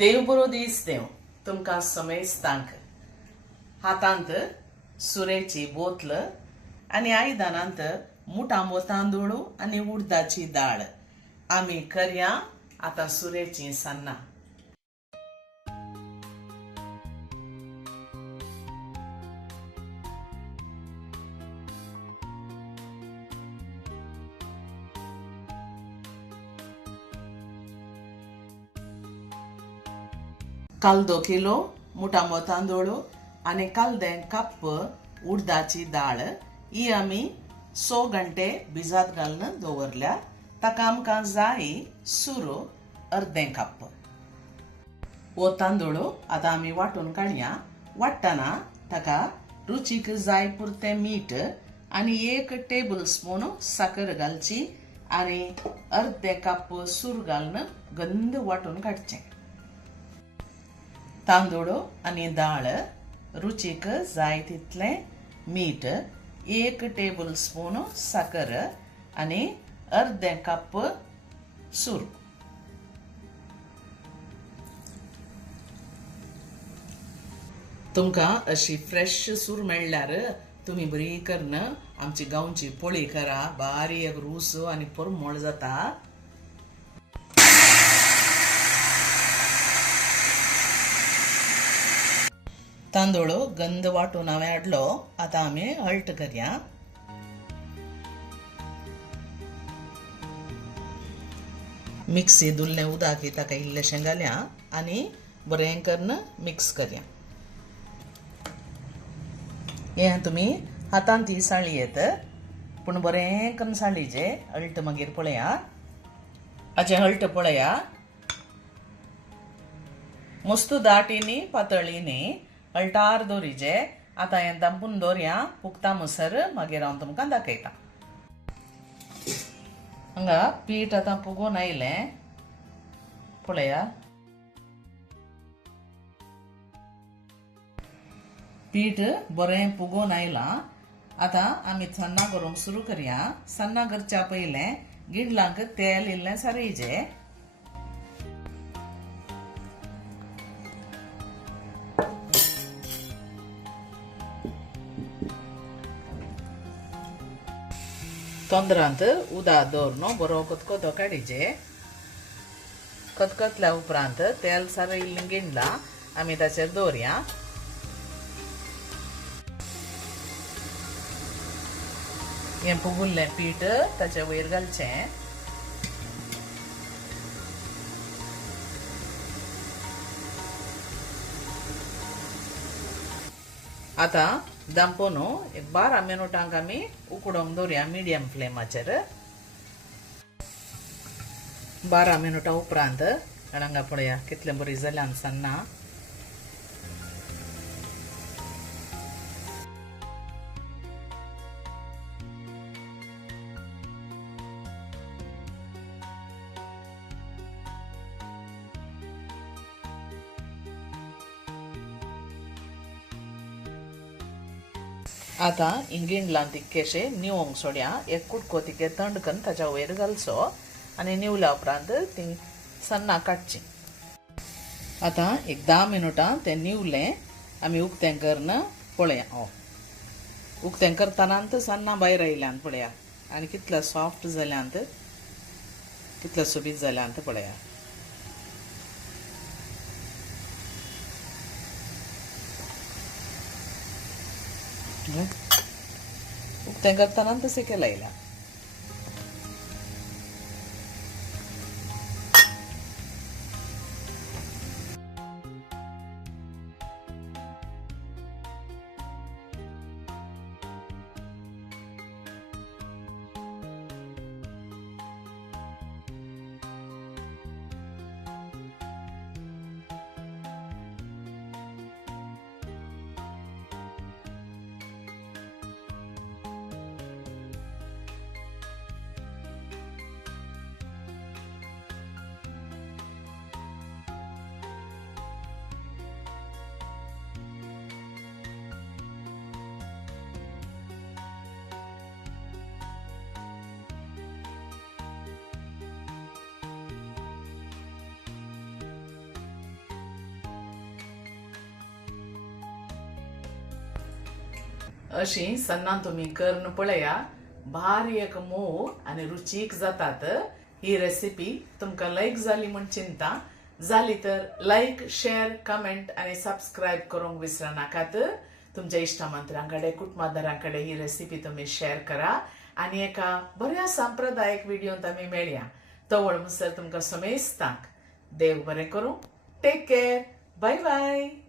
देव बरो दीस देव तुमकां समेस्तांक हातांत सुरेची बोतल आनी आयदनांत मुठांबो तांदूळ आनी उडदाची दाळ आमी करया आतां सुरेची सान्नां. काल 2 किलो मुठांबो तांदूळ आनी कालदें कप उडदाची दाळ ही आमी 6 घंटे भिजत घालून दवरल्या. ताका आमकां जाय सुरो अर्दें कप. हो तांदूळ आतां आमी वांटून काडया. वाट्टना ताका रुचीक जाय पुरतें मीठ आनी 1 टेबल स्पून साकर घालची आनी अर्दें कप सूर घालून गंद वांटून काडचें. तांदूळ आनी दाळ रुचीक जाय तितलें मीठ 1 टेबल स्पून साकर आनी अर्दें कप सूर. तुमकां अशी फ्रेश सूर मेळ्ळ्यार तुमी बरी करून आमची गांवची पोळी करा. बारीक रूस आनी परमळ जाता. तांदूळ गंद वांटून हांवें हाडलो. आतां आमी हळट करया. मिक्सी दुल्लें उदक ताका इल्लेशें घालया आनी बरें करून मिक्स करया. हें तुमी हातांत ही साळयेत पूण बरें करून साळीचें. हळट मागीर पळया. हाचें हळट पळया. मस्त दाटी न्ही पातळी न्ही. हळटार दवरीचे. आतां हें दांपून दवरया. फुगता म्हणसर मागीर हांव तुमकां दाखयतां. हांगा पीठ आतां फुगोवन आयलें पळया. पीठ बरें फुगोवन आयलां. आतां आमी सन्नां करूंक सुरू करया. सन्नां करच्या पयलें गिंडलांक तेल इल्लें सारयचें. तोंदरांत उदक दवरून बरो खतखतो काडीचे. खतखतल्या उपरांत तेल सारयल्लें गिंडलां आमी ताचेर दवरया. हें फुगुल्लें पीठ ताचे वयर घालचें. आतां दांपोवन 12 मिनटांक आमी उकडोवंक दवरया मिडियम फ्लेमाचेर. 12 मिनटां उपरांत हांगा पळया कितलें बरी जाल्यां सन्नां. आतां गिंडलां तितकेशें निवोंक सोड्या. एक कुडको तिके थंड करून ताच्या वयर घालचो आनी निवल्या उपरांत ती सन्नां काडची. आतां 10 मिनटां तें निवलें आमी उक्तें करून पळया. उक्तें करतनांत सन्नां भायर आयल्यांत पळया आनी कितलें सॉफ्ट जाल्यांत कितलें सुबीत जाल्यांत पळया. उक्तें करतनांत सेकेल आयल्या. अशी सन्नान तुम्ही करून पळया. भारी एक मोव आणि रुचीक जातात. ही रेसिपी तुमका लाईक जाली म्हण चिंता झाली तर लाईक, शेअर, कमेंट आणि सबस्क्राईब करूंक विसरा नाकात. तुमच्या इष्टमंत्र्यांकडे, कुटुंबदारांकडे ही रेसिपी तुम्ही शेअर करा आणि एका बऱ्या सांप्रदायिक व्हिडिओत आम्ही मेळया. तवळ मुसर तुमका समेस्तांक देव बरें करूं. Take care. Bye bye.